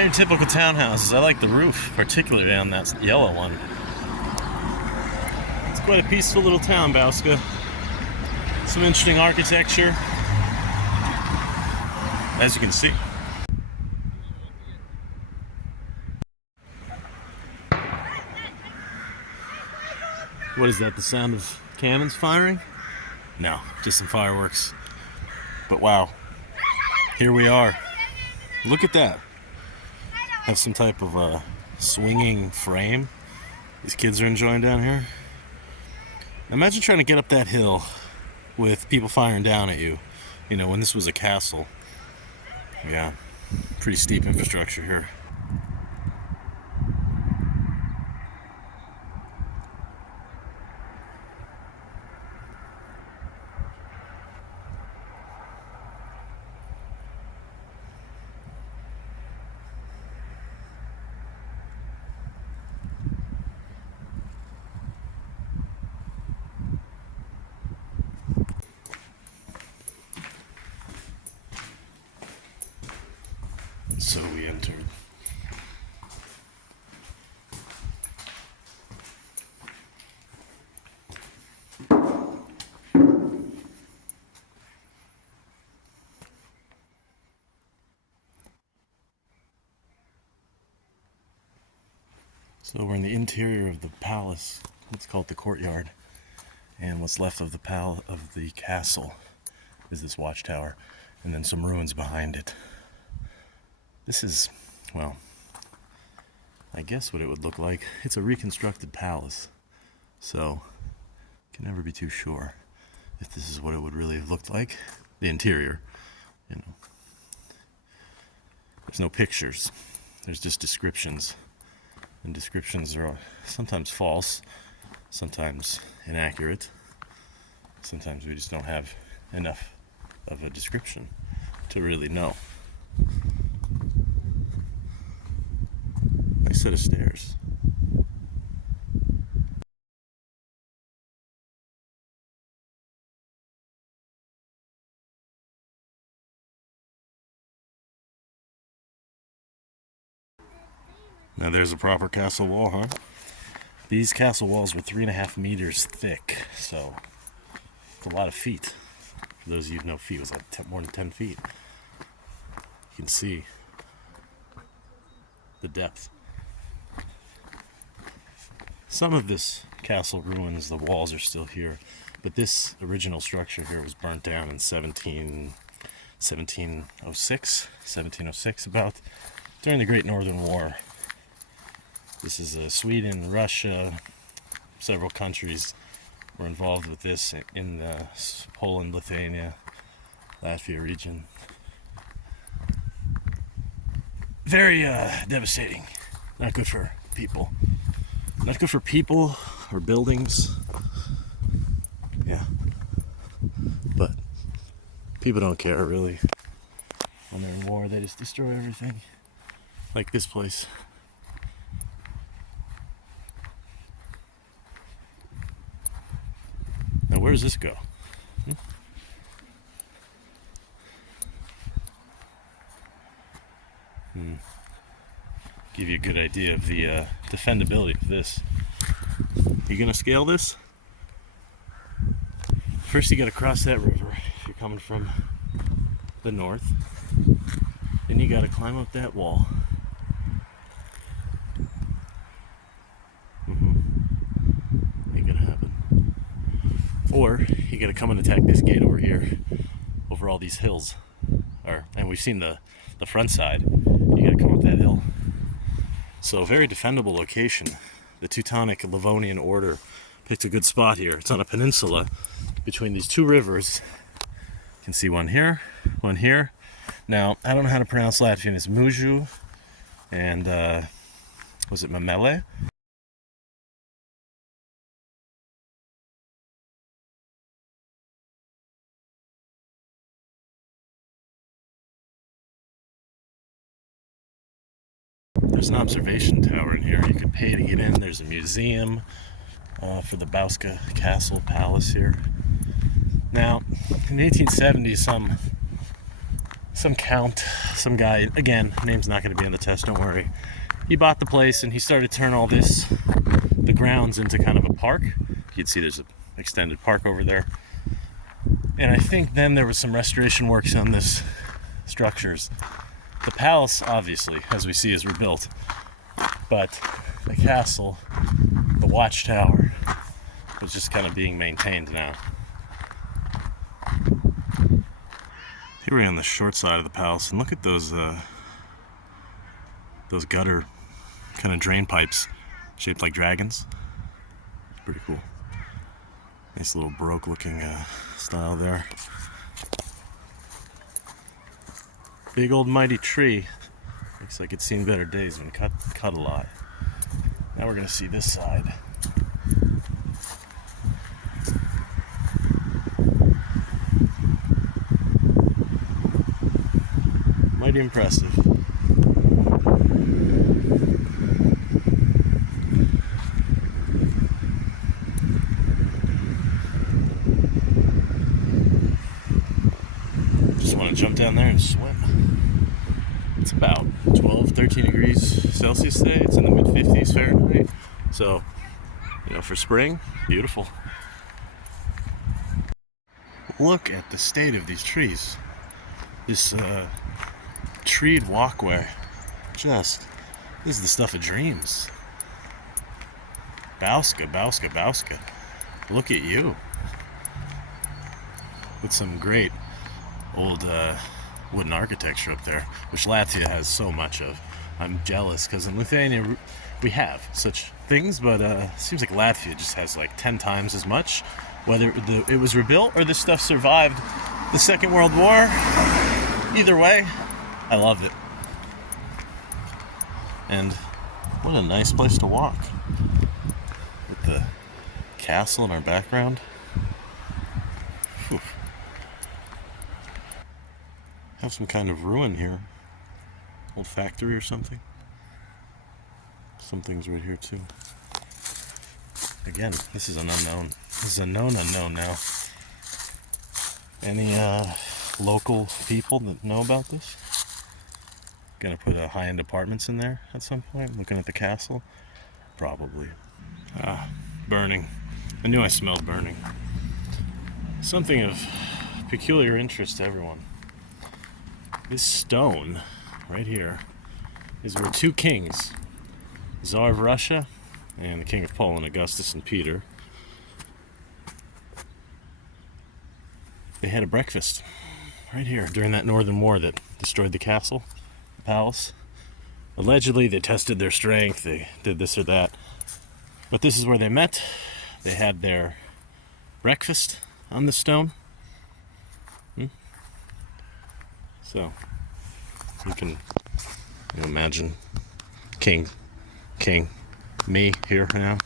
Not your typical townhouses. I like the roof, particularly on that yellow one. It's quite a peaceful little town, Bauska. Some interesting architecture, as you can see. What is that, the sound of cannons firing? No, just some fireworks. But wow, here we are. Look at that. Have some type of swinging frame these kids are enjoying down here. Imagine trying to get up that hill with people firing down at you, you know, when this was a castle. Yeah, pretty steep infrastructure here. So we entered. So we're in the interior of the palace. Let's call it the courtyard. And what's left of the castle is this watchtower, and then some ruins behind it. This is, well, I guess what it would look like. It's a reconstructed palace, so can never be too sure if this is what it would really have looked like. The interior, you know. There's no pictures. There's just descriptions, and descriptions are sometimes false, sometimes inaccurate. Sometimes we just don't have enough of a description to really know. Nice set of stairs. Now there's a proper castle wall, huh? These castle walls were 3.5 meters thick, so it's a lot of feet. For those of you who know feet, it was like more than 10 feet. You can see the depth. Some of this castle ruins, the walls are still here, but this original structure here was burnt down in 1706 about, during the Great Northern War. This is Sweden, Russia, several countries were involved with this in the Poland, Lithuania, Latvia region. Very devastating, not good for people. Not good for people or buildings. Yeah. But people don't care really. When they're in war, they just destroy everything. Like this place. Now where does this go? Give you a good idea of the defendability of this. You gonna scale this? First you gotta cross that river if you're coming from the north. Then you gotta climb up that wall. Ain't gonna happen. Or you gotta come and attack this gate over here, over all these hills. And we've seen the front side. You gotta come up that hill. So very defendable location. The Teutonic Livonian order picked a good spot here. It's on a peninsula between these two rivers. You can see one here, one here. Now, I don't know how to pronounce Latvian. It's Muju and, was it Mamele? There's an observation tower in here. You could pay to get in. There's a museum for the Bauska Castle Palace here. Now, in the 1870s, some some count, some guy, again, name's not going to be on the test, don't worry. He bought the place and he started to turn all this, the grounds, into kind of a park. You'd see there's an extended park over there. And I think then there was some restoration works on this structures. The palace, obviously, as we see, is rebuilt. But the castle, the watchtower, was just kind of being maintained now. Here we're on the short side of the palace, and look at those gutter kind of drain pipes shaped like dragons. It's pretty cool. Nice little Baroque looking style there. Big old mighty tree. Looks like it's seen better days when cut a lot. Now we're gonna see this side. Mighty impressive. Just want to jump down there and swim. It's about 12, 13 degrees Celsius today. It's in the mid-50s Fahrenheit. So, you know, for spring, beautiful. Look at the state of these trees. This treed walkway. This is the stuff of dreams. Bauska, Bauska, Bauska. Look at you. With some great old wooden architecture up there, which Latvia has so much of. I'm jealous because in Lithuania we have such things, but it seems like Latvia just has like 10 times as much. Whether it was rebuilt or this stuff survived the Second World War, either way, I love it. And what a nice place to walk. With the castle in our background. Whew. Have some kind of ruin here. Old factory or something. Some things right here too. Again, this is an unknown. This is a known unknown now. Any local people that know about this? Gonna put high-end apartments in there at some point, looking at the castle? Probably. Burning. I knew I smelled burning. Something of peculiar interest to everyone. This stone right here is where two kings, Tsar of Russia and the King of Poland, Augustus and Peter, they had a breakfast right here during that Northern War that destroyed the castle, the palace. Allegedly, they tested their strength, they did this or that. But this is where they met. They had their breakfast on the stone. So, you can imagine King, me here now.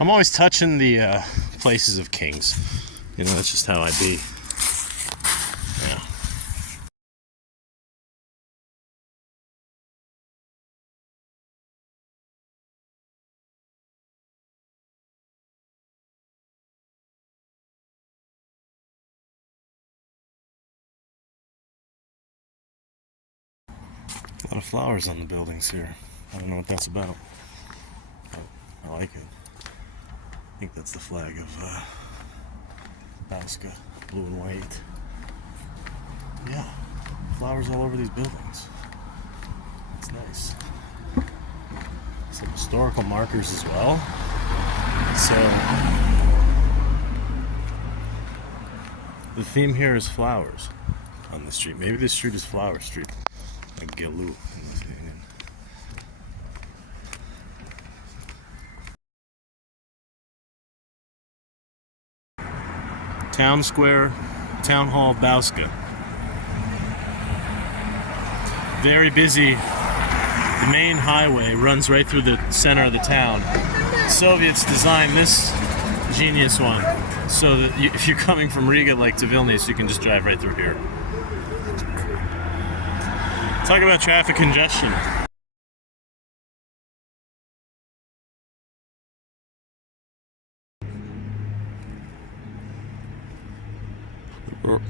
I'm always touching the places of kings. You know, that's just how I be. Yeah. A lot of flowers on the buildings here. I don't know what that's about, but I like it. I think that's the flag of Bauska, blue and white. Yeah, flowers all over these buildings. That's nice. Some historical markers as well. So the theme here is flowers on the street. Maybe this street is Flower Street, like Gilu in Lithuanian. Town Square, Town Hall, Bauska. Very busy. The main highway runs right through the center of the town. The Soviets designed this genius one so that if you're coming from Riga like to Vilnius, you can just drive right through here. Talk about traffic congestion.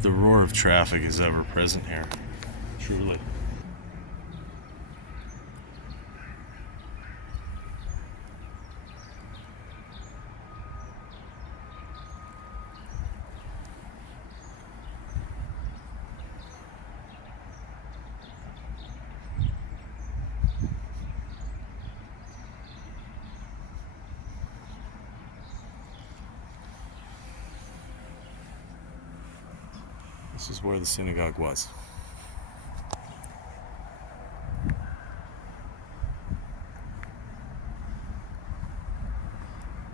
The roar of traffic is ever present here. Truly. This is where the synagogue was.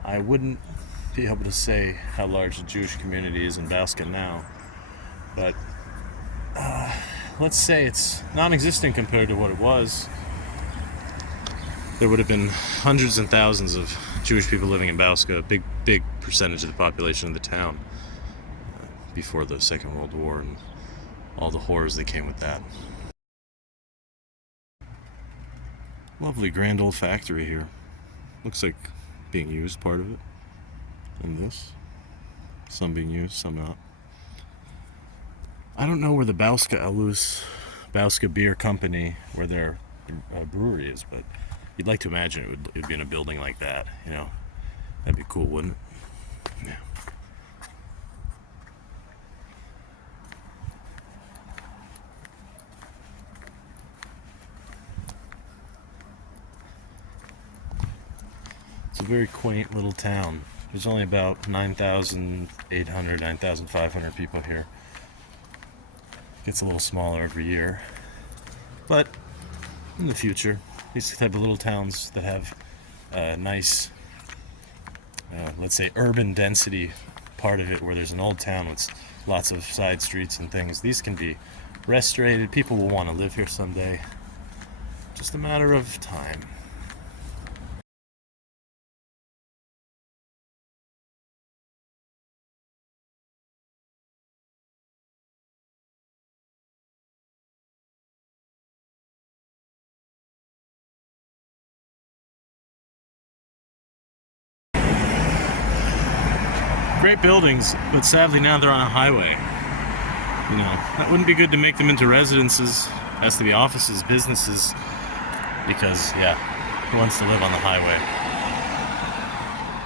I wouldn't be able to say how large the Jewish community is in Bauska now, but let's say it's non-existent compared to what it was. There would have been hundreds and thousands of Jewish people living in Bauska, a big percentage of the population of the town, before the Second World War and all the horrors that came with that. Lovely grand old factory here. Looks like being used, part of it. And this. Some being used, some not. I don't know where the Bauska Beer Company, where their brewery is, but you'd like to imagine it would be in a building like that, you know. That'd be cool, wouldn't it? Yeah. It's a very quaint little town. There's only about 9,800, 9,500 people here. Gets a little smaller every year. But in the future, these type of little towns that have a nice, let's say, urban density part of it, where there's an old town with lots of side streets and things, these can be restorated. People will want to live here someday. Just a matter of time. Great buildings, but sadly now they're on a highway. You know, that wouldn't be good to make them into residences. It has to be offices, businesses, because, yeah, who wants to live on the highway?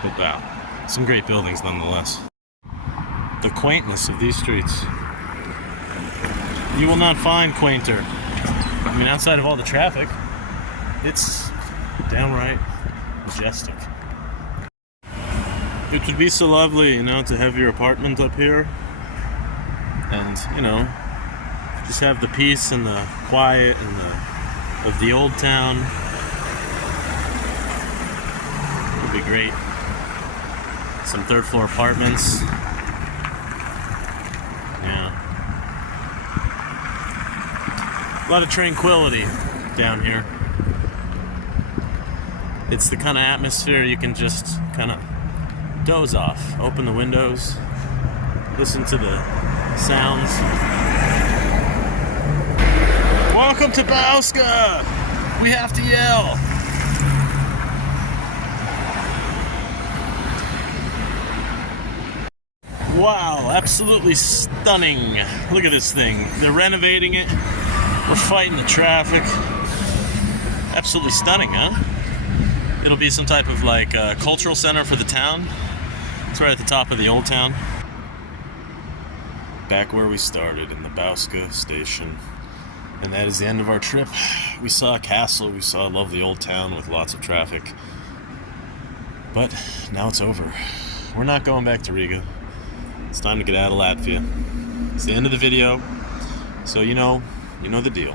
But wow, some great buildings nonetheless. The quaintness of these streets. You will not find quainter. I mean, outside of all the traffic, it's downright majestic. It would be so lovely, you know, to have your apartment up here and, you know, just have the peace and the quiet and of the old town. It would be great. Some third floor apartments. Yeah. A lot of tranquility down here. It's the kind of atmosphere you can just kind of doze off. Open the windows, listen to the sounds. Welcome to Bauska! We have to yell! Wow, absolutely stunning. Look at this thing. They're renovating it. We're fighting the traffic. Absolutely stunning, huh? It'll be some type of like cultural center for the town. It's right at the top of the old town. Back where we started, in the Bauska station. And that is the end of our trip. We saw a castle, we saw a lovely old town with lots of traffic. But now it's over. We're not going back to Riga. It's time to get out of Latvia. It's the end of the video. So you know the deal.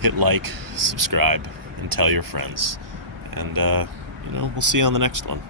Hit like, subscribe, and tell your friends. And we'll see you on the next one.